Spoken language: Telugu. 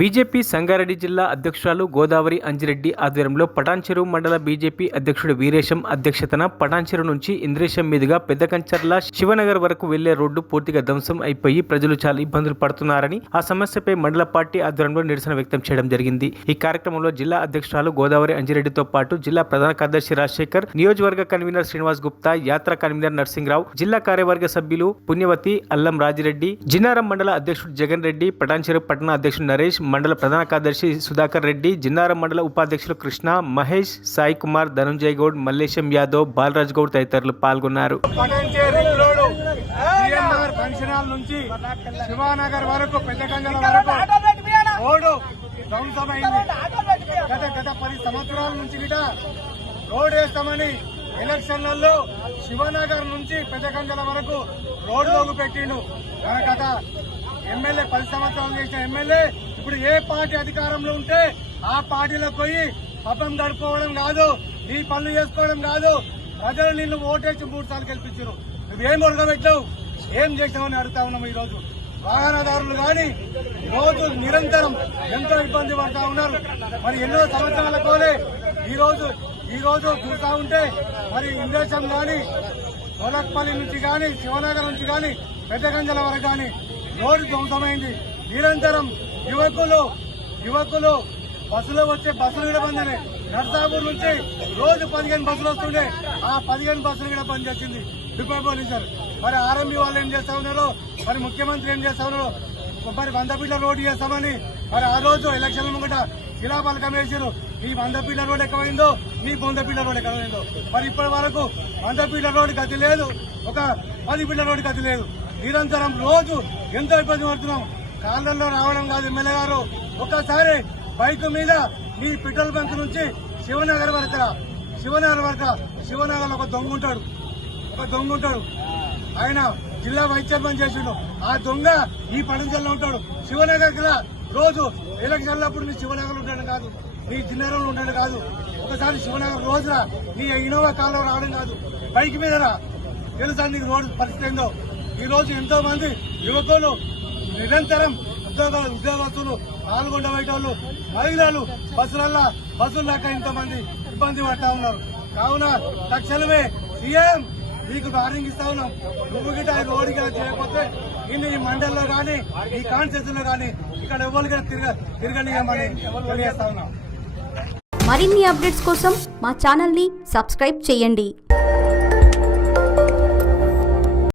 బీజేపీ సంగారెడ్డి జిల్లా అధ్యక్షురాలు గోదావరి అంజిరెడ్డి ఆధ్వర్యంలో పటాన్చెరు మండల బీజేపీ అధ్యక్షుడు వీరేశం అధ్యక్షతన పటాన్చెరు నుంచి ఇంద్రేశం మీదుగా పెద్దకంచర్ల శివనగర్ వరకు వెళ్లే రోడ్డు పూర్తిగా ధ్వంసం అయిపోయి ప్రజలు చాలా ఇబ్బందులు పడుతున్నారని ఆ సమస్యపై మండల పార్టీ ఆధ్వర్యంలో నిరసన వ్యక్తం చేయడం జరిగింది. ఈ కార్యక్రమంలో జిల్లా అధ్యక్షురాలు గోదావరి అంజిరెడ్డితో పాటు జిల్లా ప్రధాన కార్యదర్శి రాజశేఖర్, నియోజకవర్గ కన్వీనర్ శ్రీనివాస్ గుప్తా, యాత్ర కన్వీనర్ నర్సింగ్రావు, జిల్లా కార్యవర్గ సభ్యులు పుణ్యవతి, అల్లం రాజిరెడ్డి, జిన్నారం మండల అధ్యక్షుడు జగన్ రెడ్డి, పటాన్చెరు పట్టణ అధ్యక్షుడు నరేష్, మండల ప్రధాన కార్యదర్శి సుధాకర్ రెడ్డి, జిన్నారం మండల ఉపాధ్యక్షులు కృష్ణ, మహేష్, సాయి కుమార్, ధనుంజయ్ గౌడ్, మల్లేశం యాదవ్, బాలరాజ్ గౌడ్ తదితరులు పాల్గొన్నారు. ఎలక్షన్లలో శివనగర్ నుంచి పెద్దకంజల వరకు రోడ్డు దోగు పెట్టిండు. గత ఎమ్మెల్యే 10 సంవత్సరాలు చేసిన ఎమ్మెల్యే ఇప్పుడు ఏ పార్టీ అధికారంలో ఉంటే ఆ పార్టీలో పోయి పబ్బం గడుపుకోవడం కాదు, నీ పనులు చేసుకోవడం కాదు. ప్రజలు నిన్ను ఓటేసి 3 సార్లు గెలిపించారు. నువ్వేం ఉడకబెట్టావు, ఏం చేసావని అడుగుతా ఉన్నాము. ఈ రోజు వాహనదారులు గాని రోజు నిరంతరం ఎంతో ఇబ్బంది పడతా ఉన్నారు. మరి ఎన్నో సంవత్సరాల కోలే ఈ రోజు చూస్తా ఉంటే మరి ఇంద్రేశం గాని, గోలక్పల్లి నుంచి గాని, శివనగర్ నుంచి గాని, పెద్దగంజల వరకు గాని రోడ్డు ధ్వంసమైంది. నిరంతరం యువకులు బస్సులో వచ్చే బస్సులు కూడా బందనే. నర్సాపూర్ నుంచి రోజు 15 బస్సులు వస్తుండే, ఆ 15 బస్సులు కూడా బంద్ చేసింది డిపో పోలీసులు. మరి ఆర్ఎంబీ వాళ్ళు ఏం చేస్తా ఉన్నారో, మరి ముఖ్యమంత్రి ఏం చేస్తా ఉన్నారో, మరి 100 ఫీట్ల రోడ్డు చేస్తామని మరి ఆ రోజు ఎలక్షన్ల ముంగట శిలాపలకం వేసారు. ఈ 100 ఫీట్ల రోడ్డు ఎక్కువైందో, మీ 100 ఫీట్ల రోడ్డు ఎక్కువైందో. మరి ఇప్పటి వరకు 100 ఫీట్ల రోడ్డు గతి లేదు, ఒక 10 ఫీట్ల రోడ్డు గతి లేదు. నిరంతరం రోజు ఎంతో ఇబ్బంది పడుతున్నాం. కాళ్ళల్లో రావడం కాదు ఎమ్మెల్యే గారు, ఒక్కసారి బైక్ మీద మీ పెట్రోల్ బంక్ నుంచి శివనగర్ ఒక దొంగ ఉంటాడు. ఆయన జిల్లా వైస్ చైర్మన్ చేసిండు. ఆ దొంగ ఈ పడంజల్లో ఉంటాడు. శివనగర్ కిలా రోజు ఎలక్షన్లప్పుడు నీ శివనగర్ ఉంటాడు కాదు, నీ జిన్నారంలో ఉంటాడు కాదు. ఒకసారి శివనగర్ రోజురా నీ ఇన్నోవా కాలంలో రావడం కాదు, బైక్ మీద రా. తెలుసా నీకు రోడ్డు పరిస్థితి ఏందో. ఈ రోజు ఎంతో మంది యువకులు నిరంతరం ఉద్యోగస్తులు, పాల్గొండ బయటోళ్ళు, మహిళలు బస్సులు దాకా ఎంతో మంది ఇబ్బంది పడతా ఉన్నారు. కావున తక్షణమే సీఎం నీకు వార్నింగ్ ఇస్తా ఉన్నాం. నువ్వు గిట్ట రోడ్డు చేయకపోతే ఈ మండల్లో గానీ, ఈ కాన్స్టిట్యూషన్ లో గానీ ఇక్కడ ఎవరు తిరగనియమని తెలియజేస్తా ఉన్నాం. మరిన్ని అప్డేట్స్ కోసం మా ఛానల్ ని సబ్స్క్రైబ్ చేయండి.